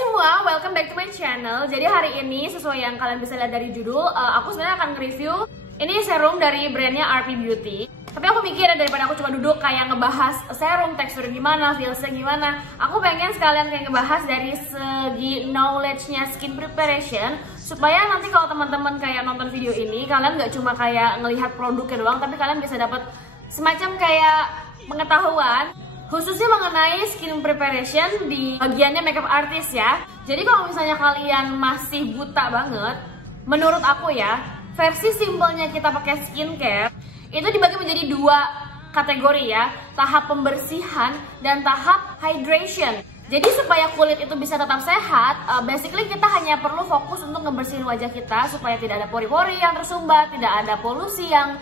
semua, welcome back to my channel. Jadi hari ini sesuai yang kalian bisa lihat dari judul, aku sebenarnya akan nge-review ini serum dari brandnya RP Beauty. Tapi aku mikir daripada aku cuma duduk kayak ngebahas serum, teksturnya gimana, feelsnya gimana, aku pengen sekalian kayak ngebahas dari segi knowledge-nya skin preparation, supaya nanti kalau teman-teman kayak nonton video ini, kalian nggak cuma kayak ngelihat produknya doang, tapi kalian bisa dapat semacam kayak pengetahuan khususnya mengenai skin preparation di bagiannya makeup artist ya. Jadi kalau misalnya kalian masih buta banget, menurut aku ya, versi simpelnya kita pakai skincare itu dibagi menjadi dua kategori ya, tahap pembersihan dan tahap hydration. Jadi supaya kulit itu bisa tetap sehat, basically kita hanya perlu fokus untuk ngebersihin wajah kita supaya tidak ada pori-pori yang tersumbat, tidak ada polusi yang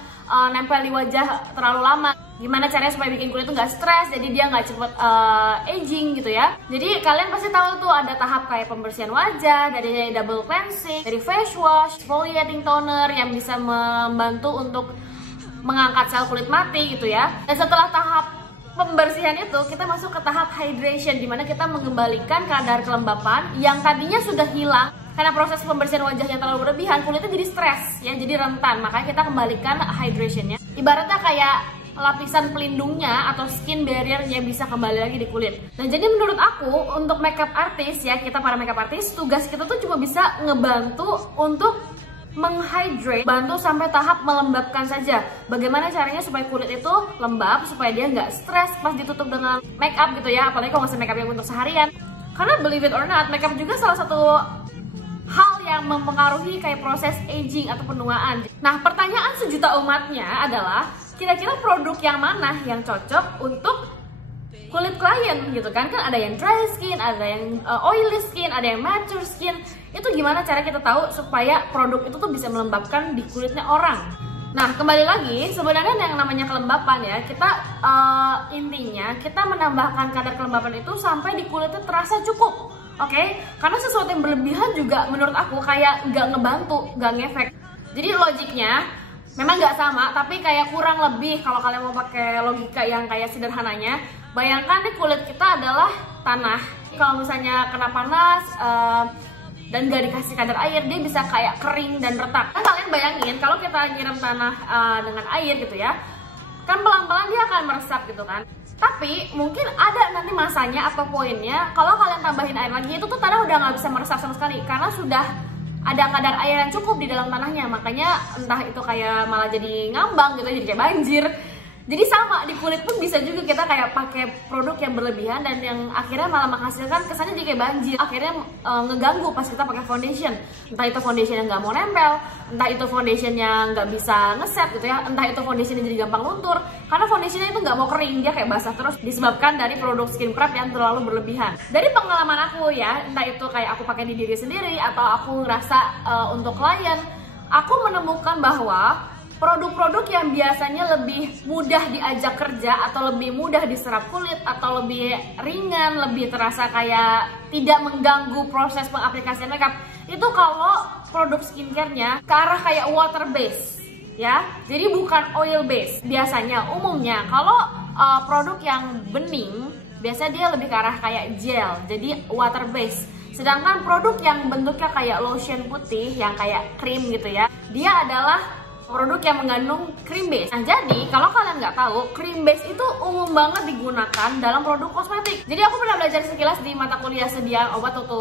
nempel di wajah terlalu lama. Gimana caranya supaya bikin kulit itu nggak stres, jadi dia nggak cepet aging gitu ya. Jadi kalian pasti tahu tuh ada tahap kayak pembersihan wajah, dari double cleansing, dari face wash, exfoliating toner yang bisa membantu untuk mengangkat sel kulit mati gitu ya. Dan setelah tahap pembersihan itu kita masuk ke tahap hydration, dimana kita mengembalikan kadar kelembapan yang tadinya sudah hilang karena proses pembersihan wajah yang terlalu berlebihan, kulitnya jadi stres ya, jadi rentan. Makanya kita kembalikan hydrationnya, ibaratnya kayak lapisan pelindungnya atau skin barrier-nya bisa kembali lagi di kulit. Nah jadi menurut aku untuk makeup artist ya, kita para makeup artist, tugas kita tuh cuma bisa ngebantu untuk menghydrate, bantu sampai tahap melembabkan saja. Bagaimana caranya supaya kulit itu lembab, supaya dia nggak stres pas ditutup dengan makeup gitu ya, apalagi kalau nggak makeup yang untuk seharian. Karena believe it or not, makeup juga salah satu hal yang mempengaruhi kayak proses aging atau penuaan. Nah pertanyaan sejuta umatnya adalah, kira-kira produk yang mana yang cocok untuk kulit klien gitu kan? Kan ada yang dry skin, ada yang oily skin, ada yang mature skin. Itu gimana cara kita tahu supaya produk itu tuh bisa melembabkan di kulitnya orang? Nah kembali lagi, sebenarnya yang namanya kelembapan ya, kita intinya kita menambahkan kadar kelembapan itu sampai di kulitnya terasa cukup. Oke? Karena sesuatu yang berlebihan juga menurut aku kayak nggak ngebantu, nggak ngefek. Jadi logiknya memang nggak sama, tapi kayak kurang lebih kalau kalian mau pakai logika yang kayak sederhananya, bayangkan nih kulit kita adalah tanah. Kalau misalnya kena panas dan nggak dikasih kadar air, dia bisa kayak kering dan retak. Kan kalian bayangin kalau kita nyiram tanah dengan air gitu ya, kan pelan-pelan dia akan meresap gitu kan. Tapi mungkin ada nanti masanya atau poinnya, kalau kalian tambahin air lagi, itu tuh tanah udah nggak bisa meresap sama sekali karena sudah ada kadar air yang cukup di dalam tanahnya. Makanya entah itu kayak malah jadi ngambang gitu, jadi kayak banjir. Jadi sama di kulit pun bisa juga kita kayak pakai produk yang berlebihan dan yang akhirnya malah menghasilkan kesannya jadi kayak banjir. Akhirnya ngeganggu pas kita pakai foundation. Entah itu foundation yang nggak mau nempel, entah itu foundation yang nggak bisa ngeset gitu ya, entah itu foundation yang jadi gampang luntur. Karena foundationnya itu nggak mau kering, dia kayak basah terus, disebabkan dari produk skin prep yang terlalu berlebihan. Dari pengalaman aku ya, entah itu kayak aku pakai di diri sendiri atau aku ngerasa untuk klien, aku menemukan bahwa produk-produk yang biasanya lebih mudah diajak kerja atau lebih mudah diserap kulit atau lebih ringan, lebih terasa kayak tidak mengganggu proses pengaplikasian makeup, itu kalau produk skincare-nya ke arah kayak water base ya, jadi bukan oil base. Biasanya umumnya kalau produk yang bening biasanya dia lebih ke arah kayak gel, jadi water base. Sedangkan produk yang bentuknya kayak lotion putih yang kayak krim gitu ya, dia adalah produk yang mengandung cream base. Nah jadi kalau kalian nggak tahu, cream base itu umum banget digunakan dalam produk kosmetik. Jadi aku pernah belajar sekilas di mata kuliah sediaan obat waktu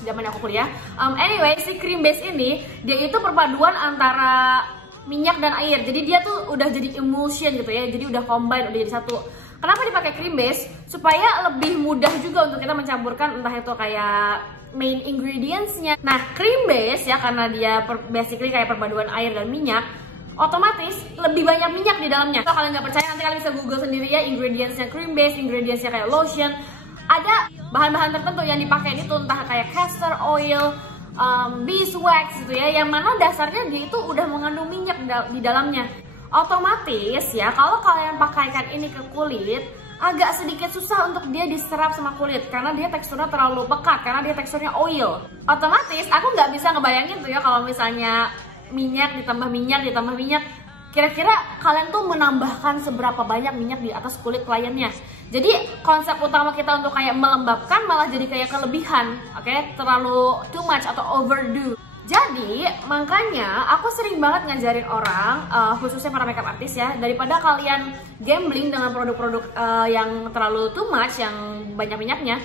zaman aku kuliah. Anyway, si cream base ini dia itu perpaduan antara minyak dan air. Jadi dia tuh udah jadi emulsion gitu ya. Jadi udah combine, udah jadi satu. Kenapa dipakai cream base? Supaya lebih mudah juga untuk kita mencampurkan entah itu kayak main ingredients-nya. Nah, cream base ya, karena dia basically kayak perpaduan air dan minyak, otomatis lebih banyak minyak di dalamnya. Kalau kalian nggak percaya, nanti kalian bisa google sendiri ya ingredients-nya cream base, ingredients-nya kayak lotion. Ada bahan-bahan tertentu yang dipakai itu, entah kayak castor oil, beeswax gitu ya, yang mana dasarnya dia itu udah mengandung minyak di dalamnya. Otomatis ya, kalau kalian pakaikan ini ke kulit, agak sedikit susah untuk dia diserap sama kulit karena dia teksturnya terlalu pekat, karena dia teksturnya oil. Otomatis aku nggak bisa ngebayangin tuh ya kalau misalnya minyak ditambah minyak, kira-kira kalian tuh menambahkan seberapa banyak minyak di atas kulit kliennya. Jadi konsep utama kita untuk kayak melembabkan malah jadi kayak kelebihan, oke? Terlalu too much atau overdo. Jadi makanya aku sering banget ngajarin orang, khususnya para makeup artist ya, daripada kalian gambling dengan produk-produk yang terlalu too much, yang banyak minyaknya,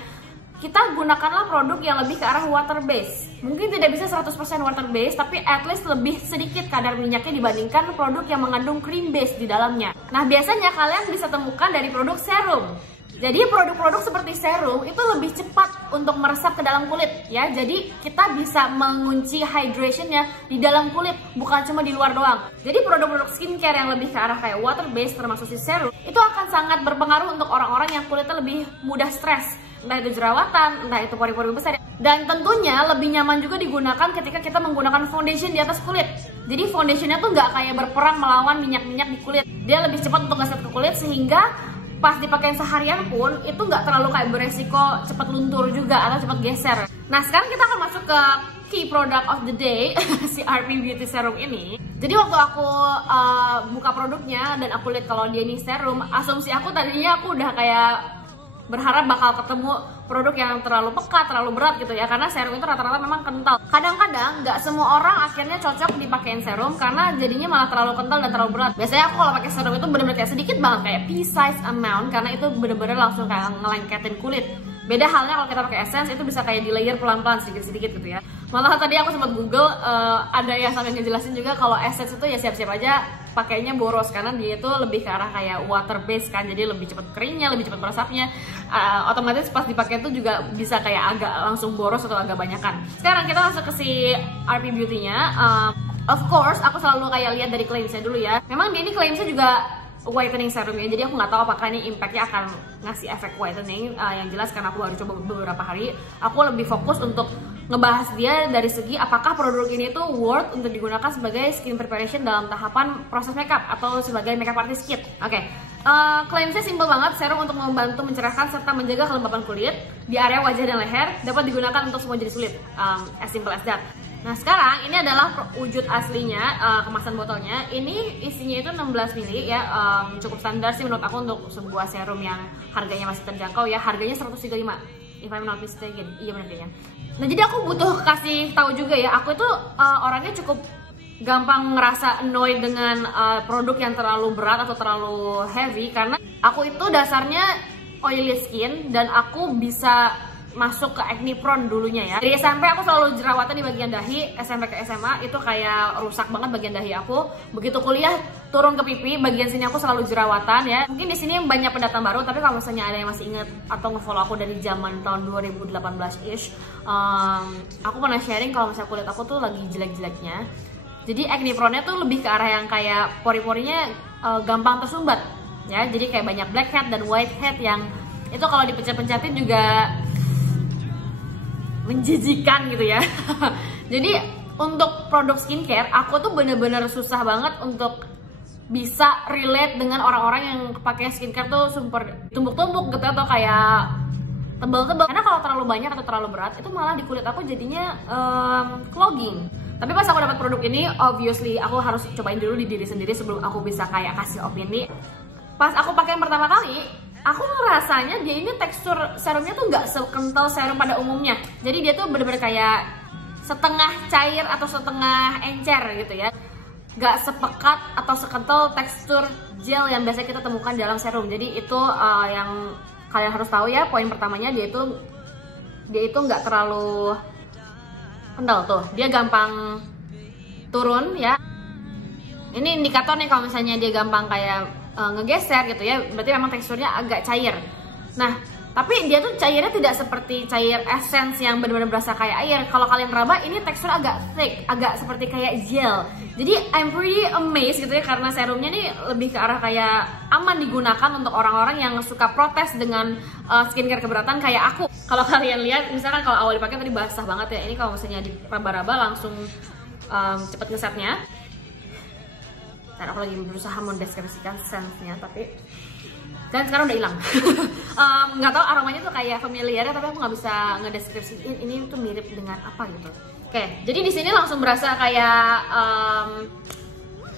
kita gunakanlah produk yang lebih ke arah water base. Mungkin tidak bisa 100% water base, tapi at least lebih sedikit kadar minyaknya dibandingkan produk yang mengandung cream base di dalamnya. Nah, biasanya kalian bisa temukan dari produk serum. Jadi produk-produk seperti serum itu lebih cepat untuk meresap ke dalam kulit ya. Jadi kita bisa mengunci hydrationnya di dalam kulit, bukan cuma di luar doang. Jadi produk-produk skincare yang lebih ke arah kayak water base termasuk si serum itu akan sangat berpengaruh untuk orang-orang yang kulitnya lebih mudah stres. Entah itu jerawatan, entah itu pori-pori besar. Dan tentunya lebih nyaman juga digunakan ketika kita menggunakan foundation di atas kulit. Jadi foundationnya tuh nggak kayak berperang melawan minyak-minyak di kulit. Dia lebih cepat untuk ngeset ke kulit sehingga pas dipakai seharian pun itu nggak terlalu kayak beresiko cepat luntur juga atau cepat geser. Nah, sekarang kita akan masuk ke key product of the day, si RP Beauty Serum ini. Jadi waktu aku buka produknya dan aku lihat kalau dia ini serum, asumsi aku tadinya aku udah kayak berharap bakal ketemu produk yang terlalu pekat, terlalu berat gitu ya, karena serum itu rata-rata memang kental. Kadang-kadang nggak semua orang akhirnya cocok dipakein serum karena jadinya malah terlalu kental dan terlalu berat. Biasanya aku kalau pakai serum itu bener-bener kayak sedikit banget, kayak pea-size amount, karena itu bener-bener langsung kayak ngelengketin kulit. Beda halnya kalau kita pakai essence, itu bisa kayak di layer pelan-pelan sedikit-sedikit gitu ya. Malah tadi aku sempat Google, ada yang sampai ngejelasin juga kalau essence itu ya siap-siap aja pakainya boros, karena dia itu lebih ke arah kayak water base kan, jadi lebih cepat keringnya, lebih cepat meresapnya. Otomatis pas dipakai itu juga bisa kayak agak langsung boros atau agak banyakan. Sekarang kita masuk ke si RP Beauty-nya. Of course, aku selalu kayak lihat dari claimsnya dulu ya. Memang dia ini claimsnya juga whitening serum ya, jadi aku nggak tahu apakah ini impactnya akan ngasih efek whitening. Yang jelas karena aku baru coba beberapa hari, aku lebih fokus untuk ngebahas dia dari segi apakah produk ini tuh worth untuk digunakan sebagai skin preparation dalam tahapan proses makeup atau sebagai makeup artist kit. Oke, claimsnya simple banget, serum untuk membantu mencerahkan serta menjaga kelembapan kulit di area wajah dan leher, dapat digunakan untuk semua jenis kulit, as simple as that. Nah, sekarang ini adalah wujud aslinya, kemasan botolnya. Ini isinya itu 16 ml ya, cukup standar sih menurut aku untuk sebuah serum yang harganya masih terjangkau ya. Harganya 135, if I'm not mistaken. Iya benar kayaknya. Nah, jadi aku butuh kasih tahu juga ya, aku itu orangnya cukup gampang ngerasa annoyed dengan produk yang terlalu berat atau terlalu heavy, karena aku itu dasarnya oily skin dan aku bisa masuk ke acne prone dulunya ya. Dari SMP aku selalu jerawatan di bagian dahi, SMP ke SMA itu kayak rusak banget bagian dahi aku. Begitu kuliah turun ke pipi, bagian sini aku selalu jerawatan ya. Mungkin di sini banyak pendatang baru, tapi kalau misalnya ada yang masih inget atau ngefollow aku dari zaman tahun 2018-ish, aku pernah sharing kalau misalnya kulit aku tuh lagi jelek-jeleknya. Jadi acne prone-nya tuh lebih ke arah yang kayak pori-porinya gampang tersumbat ya. Jadi kayak banyak blackhead dan whitehead yang itu kalau dipencet-pencetin juga menjijikan gitu ya. Jadi untuk produk skincare aku tuh bener-bener susah banget untuk bisa relate dengan orang-orang yang pakai skincare tuh super tumbuk-tumbuk gitu atau kayak tebel-tebel. Karena kalau terlalu banyak atau terlalu berat itu malah di kulit aku jadinya clogging. Tapi pas aku dapat produk ini, obviously aku harus cobain dulu di diri sendiri sebelum aku bisa kayak kasih opini. Pas aku pakai yang pertama kali, aku rasanya dia ini tekstur serumnya tuh nggak sekental serum pada umumnya. Jadi dia tuh bener-bener kayak setengah cair atau setengah encer gitu ya. Nggak sepekat atau sekental tekstur gel yang biasa kita temukan dalam serum. Jadi itu yang kalian harus tahu ya. Poin pertamanya dia itu nggak terlalu kental tuh. Dia gampang turun ya. Ini indikator nih kalau misalnya dia gampang kayak ngegeser gitu ya, berarti memang teksturnya agak cair. Nah, tapi dia tuh cairnya tidak seperti cair essence yang benar-benar berasa kayak air. Kalau kalian raba, ini tekstur agak thick, agak seperti kayak gel. Jadi I'm pretty amazed gitu ya, karena serumnya nih lebih ke arah kayak aman digunakan untuk orang-orang yang suka protes dengan skincare keberatan kayak aku. Kalau kalian lihat, misalkan kalau awal dipakai tadi basah banget ya, ini kalau misalnya diraba-raba langsung cepet ngesetnya. Aku lagi berusaha mendeskripsikan scent-nya, tapi dan sekarang udah hilang. Nggak tahu aromanya tuh kayak familiar, tapi aku nggak bisa ngedeskripsiin ini tuh mirip dengan apa gitu. Oke, jadi di sini langsung berasa kayak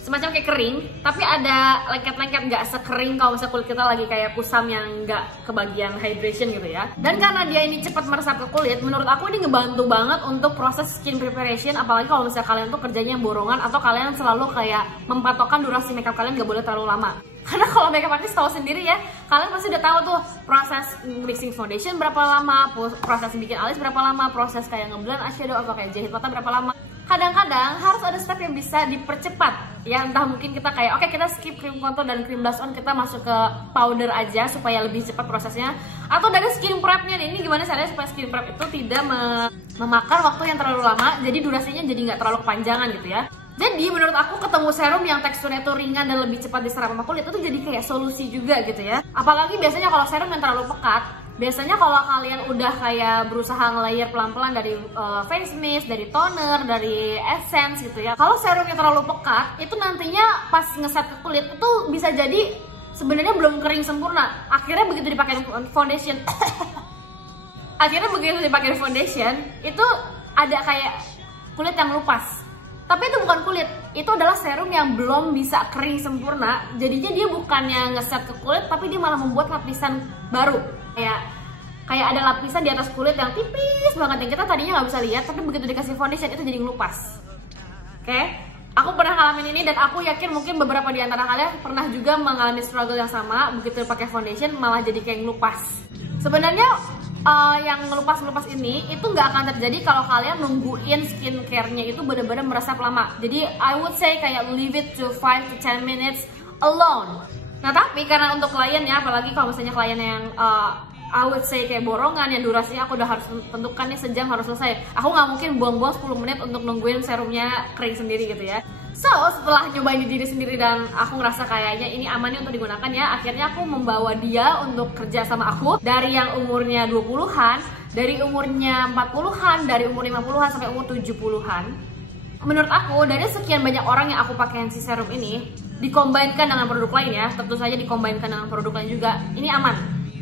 semacam kayak kering, tapi ada lengket-lengket, nggak sekering kalau misalnya kulit kita lagi kayak kusam yang nggak kebagian hydration gitu ya. Dan karena dia ini cepat meresap ke kulit, menurut aku ini ngebantu banget untuk proses skin preparation, apalagi kalau misalnya kalian tuh kerjanya borongan atau kalian selalu kayak mempatokkan durasi makeup kalian nggak boleh terlalu lama. Karena kalau makeup artist tahu sendiri ya, kalian pasti udah tahu tuh proses mixing foundation berapa lama, proses bikin alis berapa lama, proses kayak ngeblend eyeshadow atau kayak jahit mata berapa lama. Kadang-kadang harus ada step yang bisa dipercepat ya, entah mungkin kita kayak oke, kita skip cream contour dan cream blush on, kita masuk ke powder aja supaya lebih cepat prosesnya, atau dari skin prepnya nih, ini gimana caranya supaya skin prep itu tidak memakan waktu yang terlalu lama, jadi durasinya jadi nggak terlalu kepanjangan gitu ya. Jadi menurut aku ketemu serum yang teksturnya tuh ringan dan lebih cepat diserap sama kulit itu jadi kayak solusi juga gitu ya. Apalagi biasanya kalau serum yang terlalu pekat, biasanya kalau kalian udah kayak berusaha nge-layer pelan-pelan dari face mist, dari toner, dari essence gitu ya. Kalau serumnya terlalu pekat, itu nantinya pas ngeset ke kulit itu bisa jadi sebenarnya belum kering sempurna. Akhirnya begitu dipakai foundation, itu ada kayak kulit yang lupas. Tapi itu bukan kulit, itu adalah serum yang belum bisa kering sempurna. Jadinya dia bukannya ngeset ke kulit, tapi dia malah membuat lapisan baru. Kayak ada lapisan di atas kulit yang tipis banget yang kita tadinya nggak bisa lihat, tapi begitu dikasih foundation itu jadi ngelupas. Oke? Aku pernah ngalamin ini dan aku yakin mungkin beberapa di antara kalian pernah juga mengalami struggle yang sama. Begitu pakai foundation malah jadi kayak ngelupas. Sebenarnya yang ngelupas-ngelupas ini itu nggak akan terjadi kalau kalian nungguin skincare-nya itu benar-benar meresap lama. Jadi I would say kayak leave it to 5 to 10 minutes alone. Nah tapi karena untuk klien ya, apalagi kalau misalnya klien yang I would say kayak borongan, yang durasinya aku udah harus tentukan nih sejam harus selesai, aku nggak mungkin buang-buang 10 menit untuk nungguin serumnya kering sendiri gitu ya. So setelah nyobain di diri sendiri dan aku ngerasa kayaknya ini aman nih untuk digunakan ya, akhirnya aku membawa dia untuk kerja sama aku. Dari yang umurnya 20-an, dari umurnya 40-an, dari umur 50-an sampai umur 70-an. Menurut aku dari sekian banyak orang yang aku pakai si serum ini, dikombinkan dengan produk lain ya, tentu saja dikombinkan dengan produk lain juga, ini aman.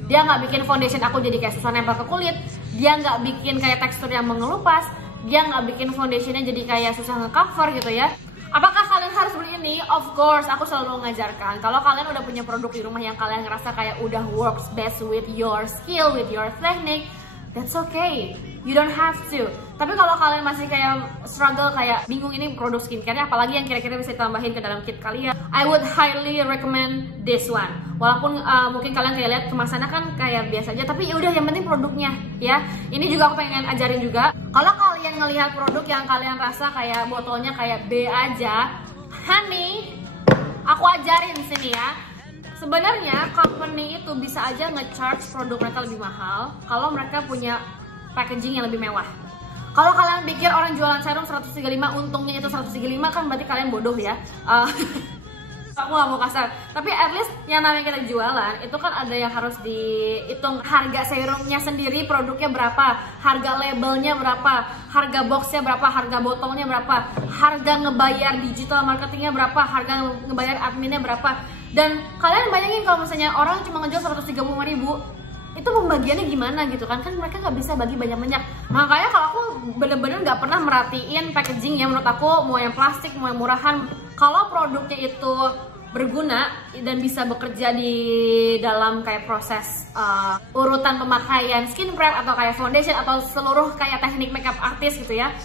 Dia nggak bikin foundation aku jadi kayak susah nempel ke kulit, dia nggak bikin kayak tekstur yang mengelupas, dia nggak bikin foundationnya jadi kayak susah ngecover gitu ya. Apakah kalian harus beli ini? Of course, aku selalu mengajarkan kalau kalian udah punya produk di rumah yang kalian ngerasa kayak udah works best with your skill, with your technique, that's okay, you don't have to. Tapi kalau kalian masih kayak struggle, kayak bingung ini produk skincare-nya apalagi yang kira-kira bisa ditambahin ke dalam kit kalian, I would highly recommend this one. Walaupun mungkin kalian kayak lihat kemasannya kan kayak biasa aja, tapi ya udah yang penting produknya ya. Ini juga aku pengen ajarin juga. Kalau kalian ngelihat produk yang kalian rasa kayak botolnya kayak B aja, honey, aku ajarin di sini ya. Sebenarnya company itu bisa aja nge-charge produk mereka lebih mahal kalau mereka punya packaging yang lebih mewah. Kalau kalian pikir orang jualan serum 135 untungnya itu 135, kan berarti kalian bodoh ya. Aku gak mau kasar, tapi at least yang namanya kita jualan itu kan ada yang harus dihitung harga serumnya sendiri, produknya berapa, harga labelnya berapa, harga boxnya berapa, harga botolnya berapa, harga ngebayar digital marketingnya berapa, harga ngebayar adminnya berapa. Dan kalian bayangin kalau misalnya orang cuma ngejual 135.000, itu pembagiannya gimana gitu kan mereka nggak bisa bagi banyak-banyak. Makanya kalau aku bener-bener nggak pernah merhatiin packaging ya, menurut aku mau yang plastik mau yang murahan, kalau produknya itu berguna dan bisa bekerja di dalam kayak proses urutan pemakaian skin prep atau kayak foundation atau seluruh kayak teknik makeup artist gitu ya,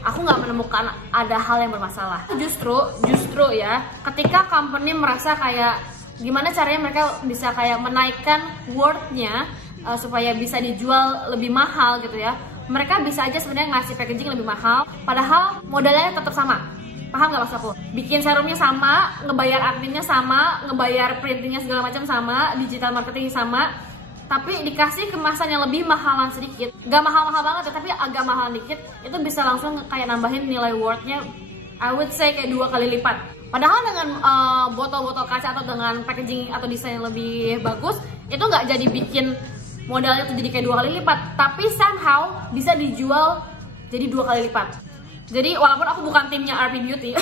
aku nggak menemukan ada hal yang bermasalah. Justru ya ketika company merasa kayak gimana caranya mereka bisa kayak menaikkan worth-nya supaya bisa dijual lebih mahal gitu ya, mereka bisa aja sebenarnya ngasih packaging lebih mahal padahal modalnya tetap sama. Paham gak maksud aku? Bikin serumnya sama, ngebayar adminnya sama, ngebayar printingnya segala macam sama, digital marketing sama, tapi dikasih kemasan yang lebih mahalan sedikit. Gak mahal-mahal banget ya, tapi agak mahal dikit, itu bisa langsung kayak nambahin nilai worth-nya, I would say kayak 2 kali lipat. Padahal dengan botol-botol kaca atau dengan packaging atau desain yang lebih bagus, itu nggak jadi bikin modalnya tuh jadi kayak 2 kali lipat, tapi somehow bisa dijual jadi 2 kali lipat. Jadi walaupun aku bukan timnya RP Beauty,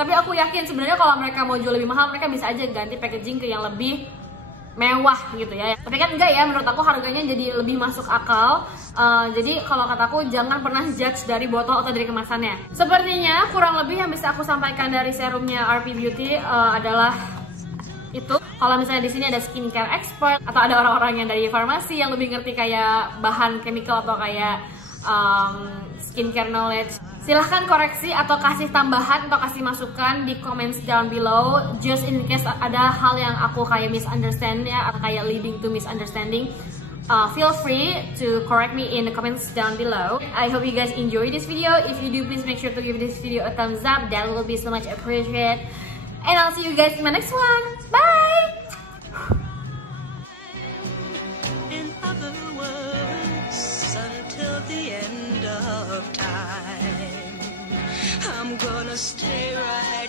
tapi aku yakin sebenarnya kalau mereka mau jual lebih mahal, mereka bisa aja ganti packaging ke yang lebih mewah gitu ya. Tapi kan enggak ya, menurut aku harganya jadi lebih masuk akal. Jadi kalau kataku jangan pernah judge dari botol atau dari kemasannya. Sepertinya kurang lebih yang bisa aku sampaikan dari serumnya RP Beauty adalah itu. Kalau misalnya di sini ada skincare expert atau ada orang-orang yang dari farmasi yang lebih ngerti kayak bahan chemical atau kayak skincare knowledge, silahkan koreksi atau kasih tambahan atau kasih masukan di comments down below. Just in case ada hal yang aku kayak misunderstand ya, atau kayak leading to misunderstanding, feel free to correct me in the comments down below. I hope you guys enjoy this video. If you do, please make sure to give this video a thumbs up. That will be so much appreciated. And I'll see you guys in my next one. Bye! In other words, until the end of time, I'm gonna stay right